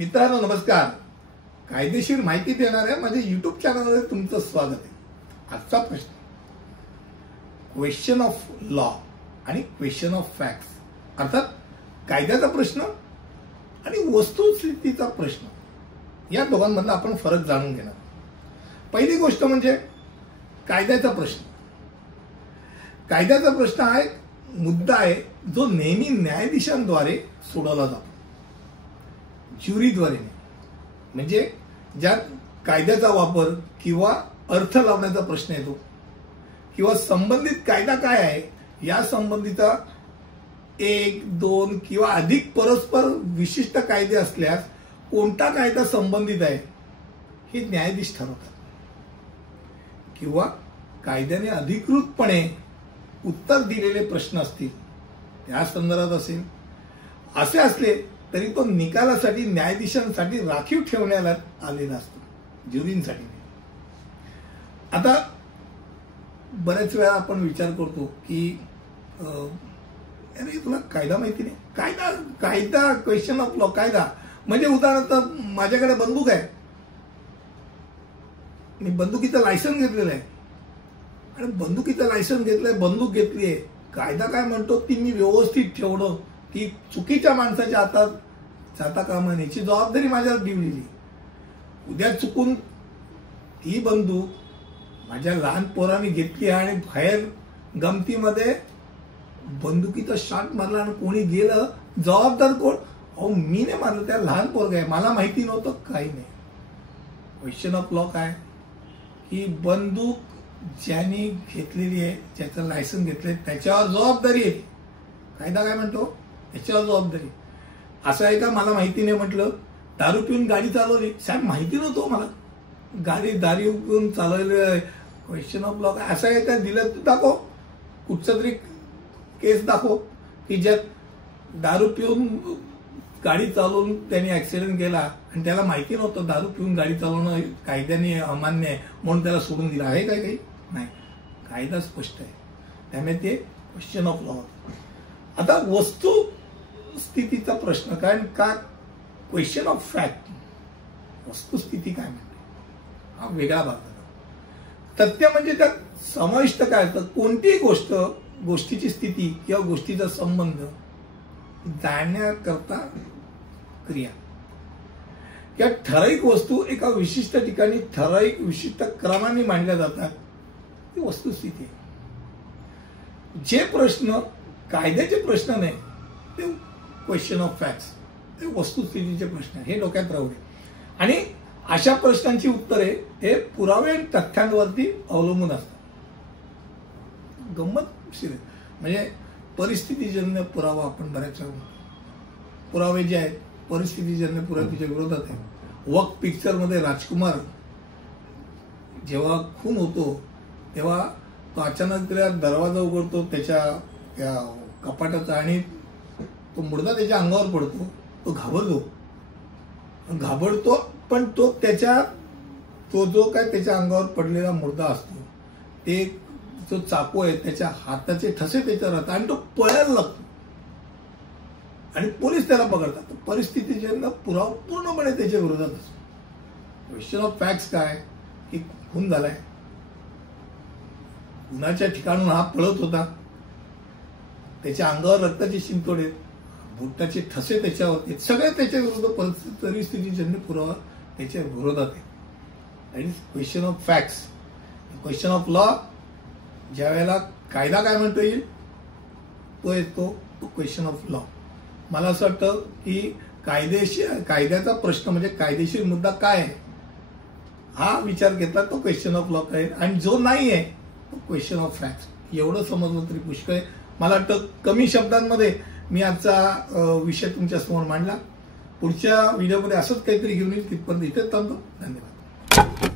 मित्रांनो नमस्कार. कायदेशीर माहिती देणाऱ्या माझ्या YouTube चॅनलमध्ये तुमचं स्वागत आहे. आजचा प्रश्न क्वेश्चन ऑफ लॉ आणि क्वेश्चन ऑफ फॅक्ट्स, अर्थात कायद्याचा प्रश्न आणि वस्तुस्थितीचा प्रश्न, या दोघांमधला आपण फरक जाणून घेणार. पहिली गोष्ट म्हणजे कायद्याचा प्रश्न. कायद्याचा प्रश्न हा एक मुद्दा आहे जो नेहमी न्यायाधीशांद्वारे सोडवला जातो, ज्युरीद्वारे. म्हणजे ज्यात कायद्याचा वापर किंवा अर्थ लावण्याचा प्रश्न येतो किंवा संबंधित कायदा काय आहे या संबंधीचा एक दोन किंवा अधिक परस्पर विशिष्ट कायदे असल्यास कोणता कायदा संबंधित आहे हे न्यायाधीश ठरवतात, किंवा कायद्याने अधिकृतपणे उत्तर दिलेले प्रश्न असतील त्या संदर्भात असेल. असे असले तरी तो निकालासाठी न्यायाधीशांसाठी राखीव ठेवण्यात आलेला असतो, ज्युरींसाठी. आता बऱ्याच वेळा आपण विचार करतो की अरे तुला कायदा माहिती नाही. कायदा क्वेश्चन ऑफ लॉ, कायदा म्हणजे उदाहरणार्थ माझ्याकडे बंदूक आहे, मी बंदुकीचं लायसन्स घेतलेलं आहे आणि बंदुकीचं लायसन्स घेतलंय, बंदूक घेतली आहे. कायदा काय म्हणतो ती मी व्यवस्थित ठेवणं, ती चुकीच्या माणसाच्या हातात जाता कामा नये, याची जबाबदारी माझ्यावर दिलेली. उद्या चुकून ती बंदूक माझ्या लहान पोराने घेतली आणि बाहेर गमतीमध्ये बंदुकीचा शॉट मारला आणि कोणी गेलं, जबाबदार कोण? अहो मी नाही मारलं, त्या लहान पोरग आहे, मला माहिती नव्हतं, काही नाही. क्वेश्चन ऑफ लॉ काय की बंदूक ज्याने घेतलेली आहे, ज्याचं लायसन्स घेतलंय त्याच्यावर जबाबदारी आहे. कायदा काय म्हणतो त्याच्यावर जबाबदारी. असं आहे का मला माहिती नाही म्हटलं, दारू पिऊन गाडी चालवली, साहेब माहिती नव्हतं मला गाडी दारू पिऊन चालवली. क्वेश्चन ऑफ लॉ काय असं आहे का? दिलं दाखव, कुठचं तरी केस दाखव की ज्यात दारू पिऊन गाडी चालवून त्याने ऍक्सिडेंट केला आणि त्याला माहिती नव्हतं दारू पिऊन गाडी चालवणं कायद्याने अमान्य आहे म्हणून त्याला सोडून दिलं आहे काय? काही नाही, कायदा स्पष्ट आहे. त्यामुळे ते क्वेश्चन ऑफ लॉ. आता वस्तुस्थितीचा प्रश्न काय का क्वेश्चन ऑफ फॅक्ट, वस्तुस्थिती काय म्हणते हा वेगळा भाग. तथ्य म्हणजे त्यात समाविष्ट काय असतं, कोणतीही गोष्ट, गोष्टीची स्थिती किंवा गोष्टीचा संबंध जाणण्याकरता क्रिया किंवा ठराविक वस्तू एका विशिष्ट ठिकाणी ठराविक विशिष्ट क्रमाने मांडल्या जातात, ती वस्तुस्थिती आहे. जे प्रश्न कायद्याचे प्रश्न नाही ते क्वेश्चन ऑफ फॅक्ट्स, ते वस्तुस्थितीचे प्रश्न, हे डोक्यात राहू दे. आणि अशा प्रश्नांची उत्तरे हे पुरावे आणि तथ्यांवरती अवलंबून असतात. गंमतशीर म्हणजे परिस्थितीजन्य पुरावा, आपण बऱ्याच पुरावे जे आहेत परिस्थितीजन्य पुराव्याच्या विरोधात आहे. वक्त पिक्चर मध्ये राजकुमार जेव्हा खून होतो तेव्हा तो अचानक त्या दरवाजा उघडतो त्याच्या त्या कपाटाचा आणि तो मुर्दा त्याच्या अंगावर पडतो. तो घाबरतो पण तो त्याच्या तो जो काय त्याच्या अंगावर पडलेला मुर्दा असतो ते जो चाकू आहे त्याच्या हाताचे ठसे त्याच्यावर राहतात आणि तो पळायला लागतो आणि पोलीस त्याला पकडतात. परिस्थितीजन्य पुरावा पूर्णपणे त्याच्या विरोधात असतो. क्वेश्चन ऑफ फॅक्ट्स काय की खून झालाय, खुनाच्या ठिकाणून हा पळत होता, त्याच्या अंगावर रक्ताचे शिंतोडे, बुटाचे ठसे त्याच्यावर, सगळे त्याच्या विरोधात, परिस्थितीजन्य पुरावा त्याच्या विरोधात आहे. That is question of facts. Question of law ज्या वेळेला कायदा काय म्हणतो येईल तो येतो, तो क्वेश्चन ऑफ लॉ. मला असं वाटतं की कायद्याचा प्रश्न म्हणजे कायदेशीर मुद्दा काय आहे हा विचार घेतला तो क्वेश्चन ऑफ लॉ काय, आणि जो नाही आहे तो क्वेश्चन ऑफ फॅक्ट्स. एवढं समजलं तरी पुष्कळ आहे. मला वाटतं कमी शब्दांमध्ये मी आजचा विषय तुमच्या समोर मांडला. पुढच्या व्हिडिओमध्ये असंच काहीतरी घेऊन येईल. तिथपर्यंत इथेच थांबतो. धन्यवाद.